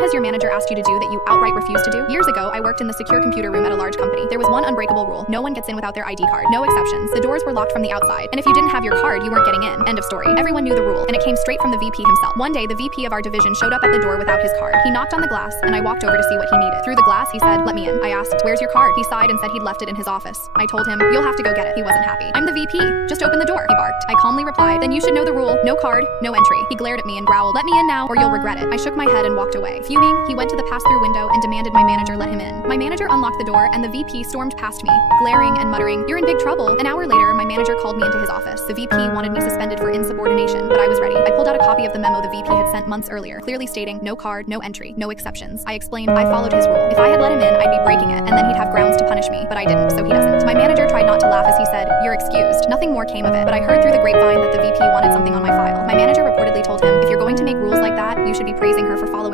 What has your manager asked you to do that you outright refuse to do? Years ago, I worked in the secure computer room at a large company. There was one unbreakable rule. No one gets in without their ID card. No exceptions. The doors were locked from the outside, and if you didn't have your card, you weren't getting in. End of story. Everyone knew the rule, and it came straight from the VP himself. One day, the VP of our division showed up at the door without his card. He knocked on the glass, and I walked over to see what he needed. Through the glass, he said, "Let me in." I asked, "Where's your card?" He sighed and said he'd left it in his office. I told him, "You'll have to go get it." He wasn't happy. "I'm the VP. Just open the door," he barked. I calmly replied, "Then you should know the rule. No card, no entry." He glared at me and growled, "Let me in now, or you'll regret it." I shook my head and walked away. Fuming, he went to the pass-through window and demanded my manager let him in. My manager unlocked the door, and the VP stormed past me, glaring and muttering, "You're in big trouble." An hour later, my manager called me into his office. The VP wanted me suspended for insubordination, but I was ready. I pulled out a copy of the memo the VP had sent months earlier, clearly stating no card, no entry, no exceptions. I explained I followed his rule. If I had let him in, I'd be breaking it, and then he'd have grounds to punish me, but I didn't, so he doesn't. My manager tried not to laugh as he said, "You're excused." Nothing more came of it, but I heard through the grapevine that the VP wanted something on my file. My manager reportedly told him, "If you're going to make rules like that, you should be praising her for following